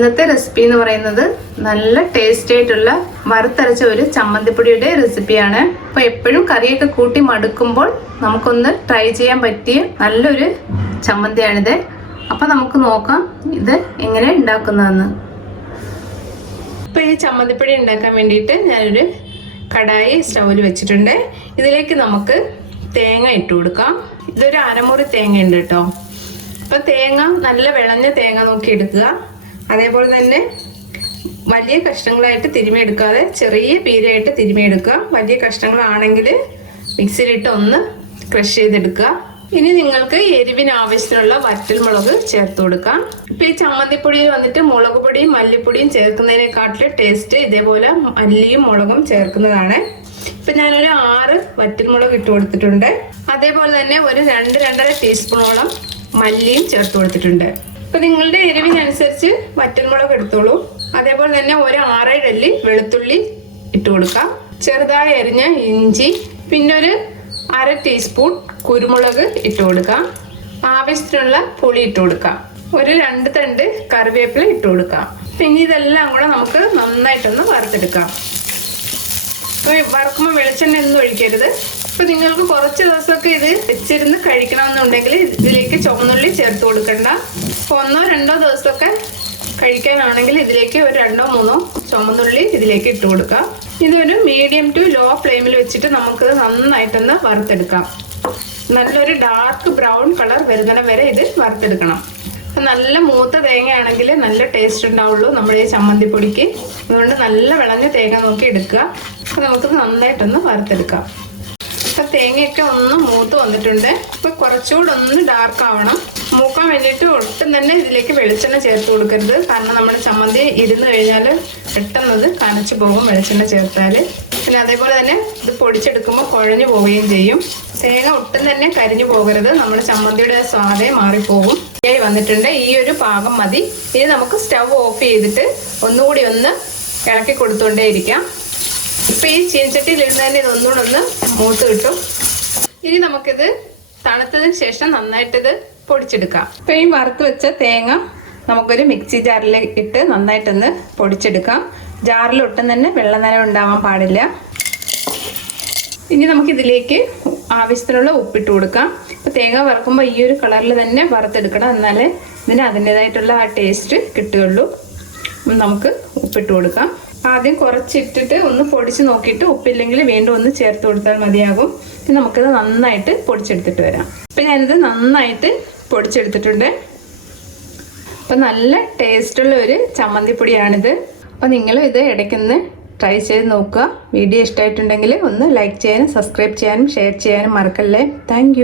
ഇന്നത്തെ റെസിപ്പി എന്ന് പറയുന്നത് നല്ല ടേസ്റ്റി ആയിട്ടുള്ള വറുത്തരച്ച ഒരു ചമ്മന്തിപ്പൊടിയുടെ റെസിപ്പിയാണ്. അപ്പോൾ എപ്പോഴും കറിയൊക്കെ കൂട്ടി മടുക്കുമ്പോൾ നമുക്കൊന്ന് ട്രൈ ചെയ്യാൻ പറ്റിയ നല്ലൊരു ചമ്മന്തിയാണിത്. അപ്പോൾ നമുക്ക് നോക്കാം ഇത് എങ്ങനെ ഉണ്ടാക്കുന്നതെന്ന്. ഇപ്പോൾ ഈ ചമ്മന്തിപ്പൊടി ഉണ്ടാക്കാൻ വേണ്ടിയിട്ട് ഞാനൊരു കടായി സ്റ്റൗവിൽ വെച്ചിട്ടുണ്ട്. ഇതിലേക്ക് നമുക്ക് തേങ്ങ ഇട്ട് കൊടുക്കാം. ഇതൊരു അരമുറി തേങ്ങ ഉണ്ട് കേട്ടോ. അപ്പോൾ തേങ്ങ നല്ല വിളഞ്ഞ തേങ്ങ നോക്കി എടുക്കുക. അതേപോലെ തന്നെ വലിയ കഷ്ണങ്ങളായിട്ട് തിരുമിയെടുക്കാതെ ചെറിയ പീരയായിട്ട് തിരുമിയെടുക്കുക. വലിയ കഷ്ണങ്ങളാണെങ്കിൽ മിക്സിയിലിട്ട് ഒന്ന് ക്രഷ് ചെയ്തെടുക്കുക. ഇനി നിങ്ങൾക്ക് എരിവിന് ആവശ്യത്തിനുള്ള വറ്റൽമുളക് ചേർത്ത് കൊടുക്കാം. ഇപ്പം ഈ ചമ്മന്തിപ്പൊടിയിൽ വന്നിട്ട് മുളക് പൊടിയും മല്ലിപ്പൊടിയും ചേർക്കുന്നതിനെക്കാട്ടിലും ടേസ്റ്റ് ഇതേപോലെ മല്ലിയും മുളകും ചേർക്കുന്നതാണ്. ഇപ്പം ഞാനൊരു 6 വറ്റൽമുളക് ഇട്ട് കൊടുത്തിട്ടുണ്ട്. അതേപോലെ തന്നെ ഒരു 2-2.5 ടീസ്പൂണോളം മല്ലിയും ചേർത്ത് കൊടുത്തിട്ടുണ്ട്. ഇപ്പം നിങ്ങളുടെ എരിവിനനുസരിച്ച് വറ്റൽമുളക് എടുത്തോളൂ. അതേപോലെ തന്നെ ഒരു 6-7 അല്ലി വെളുത്തുള്ളി ഇട്ട് കൊടുക്കാം. ചെറുതായി അരിഞ്ഞ ഇഞ്ചി, പിന്നെ ഒരു 1/2 ടീസ്പൂൺ കുരുമുളക് ഇട്ട് കൊടുക്കാം. ആവശ്യത്തിനുള്ള പുളി ഇട്ട് കൊടുക്കാം. ഒരു 2 തണ്ട് കറിവേപ്പില ഇട്ട് കൊടുക്കാം. പിന്നെ ഇതെല്ലാം കൂടെ നമുക്ക് നന്നായിട്ടൊന്ന് വറുത്തെടുക്കാം. അപ്പോൾ വറുക്കുമ്പോൾ വെളിച്ചെണ്ണ ഒന്നും ഒഴിക്കരുത്. ഇപ്പം നിങ്ങൾക്ക് കുറച്ച് ദിവസമൊക്കെ ഇത് വെച്ചിരുന്ന് കഴിക്കണമെന്നുണ്ടെങ്കിൽ ഇതിലേക്ക് ചുവന്നുള്ളി ചേർത്ത് കൊടുക്കണ്ട. 1-2 ദിവസമൊക്കെ കഴിക്കാനാണെങ്കിൽ ഇതിലേക്ക് ഒരു 2-3 ചുവന്നുള്ളി ഇതിലേക്ക് ഇട്ട് കൊടുക്കാം. ഇതൊരു മീഡിയം ടു ലോ ഫ്ലെയിമിൽ വെച്ചിട്ട് നമുക്കിത് നന്നായിട്ടൊന്ന് വറുത്തെടുക്കാം. നല്ലൊരു ഡാർക്ക് ബ്രൗൺ കളർ വരുന്നിടം വരെ ഇത് വറുത്തെടുക്കണം. അപ്പം നല്ല മൂത്ത തേങ്ങയാണെങ്കിൽ നല്ല ടേസ്റ്റ് ഉണ്ടാവുള്ളൂ നമ്മുടെ ഈ ചമ്മന്തിപ്പൊടിക്ക്. അതുകൊണ്ട് നല്ല വിളഞ്ഞ തേങ്ങ നോക്കി എടുക്കുക. അപ്പം നമുക്കിത് നന്നായിട്ടൊന്ന് വറുത്തെടുക്കാം. അപ്പം തേങ്ങയൊക്കെ ഒന്ന് മൂത്ത് വന്നിട്ടുണ്ട്. ഇപ്പം കുറച്ചുകൂടെ ഒന്ന് ഡാർക്ക് ആവണം. മൂക്കാൻ വേണ്ടിയിട്ട് ഒട്ടും തന്നെ ഇതിലേക്ക് വെളിച്ചെണ്ണ ചേർത്ത് കൊടുക്കരുത്. കാരണം നമ്മുടെ ചമ്മന്തി ഇരുന്ന് കഴിഞ്ഞാൽ പെട്ടെന്നത് കനച്ചു പോകും വെളിച്ചെണ്ണ ചേർത്താൽ. പിന്നെ അതേപോലെ തന്നെ ഇത് പൊടിച്ചെടുക്കുമ്പോൾ കുഴഞ്ഞു പോവുകയും ചെയ്യും. തേങ്ങ ഒട്ടും തന്നെ കരിഞ്ഞു പോകരുത്. നമ്മുടെ ചമ്മന്തിയുടെ സ്വാദേ മാറിപ്പോകും. വന്നിട്ടുണ്ട്. ഈ ഒരു പാകം മതി. ഇനി നമുക്ക് സ്റ്റവ് ഓഫ് ചെയ്തിട്ട് ഒന്നുകൂടി ഒന്ന് ഇളക്കി കൊടുത്തുകൊണ്ടേ ഇരിക്കാം. ഇപ്പം ഈ ചീനച്ചട്ടിയിൽ ഇരുന്ന് തന്നെ ഇതൊന്നുകൂടെ ഒന്ന് മൂത്ത് കിട്ടും. ഇനി നമുക്കിത് തണുത്തതിന് ശേഷം നന്നായിട്ടിത് പൊടിച്ചെടുക്കാം. ഇപ്പം ഈ വറുത്ത് വെച്ച തേങ്ങ നമുക്കൊരു മിക്സി ജാറിൽ ഇട്ട് നന്നായിട്ടൊന്ന് പൊടിച്ചെടുക്കാം. ജാറിൽ ഒട്ടും തന്നെ വെള്ളനനവ് ഉണ്ടാവാൻ പാടില്ല. ഇനി നമുക്കിതിലേക്ക് ആവശ്യത്തിനുള്ള ഉപ്പിട്ട് കൊടുക്കാം. ഇപ്പോൾ തേങ്ങ വറുക്കുമ്പോൾ ഈ ഒരു കളറിൽ തന്നെ വറുത്തെടുക്കണം. എന്നാലേ ഇതിന് അതിൻ്റേതായിട്ടുള്ള ആ ടേസ്റ്റ് കിട്ടുകയുള്ളൂ. നമുക്ക് ഉപ്പിട്ട് കൊടുക്കാം. ആദ്യം കുറച്ചിട്ടിട്ട് ഒന്ന് പൊടിച്ച് നോക്കിയിട്ട് ഉപ്പില്ലെങ്കിൽ വീണ്ടും ഒന്ന് ചേർത്ത് കൊടുത്താൽ മതിയാകും. ഇനി നമുക്കിത് നന്നായിട്ട് പൊടിച്ചെടുത്തിട്ട് വരാം. ഇപ്പം ഞാനിത് നന്നായിട്ട് പൊടിച്ചെടുത്തിട്ടുണ്ട്. അപ്പം നല്ല ടേസ്റ്റുള്ള ഒരു ചമ്മന്തിപ്പൊടിയാണിത്. അപ്പം നിങ്ങളും ഇത് ഇടയ്ക്കൊന്ന് ട്രൈ ചെയ്ത് നോക്കുക. വീഡിയോ ഇഷ്ടമായിട്ടുണ്ടെങ്കിൽ ഒന്ന് ലൈക്ക് ചെയ്യാനും സബ്സ്ക്രൈബ് ചെയ്യാനും ഷെയർ ചെയ്യാനും മറക്കല്ലേ. താങ്ക്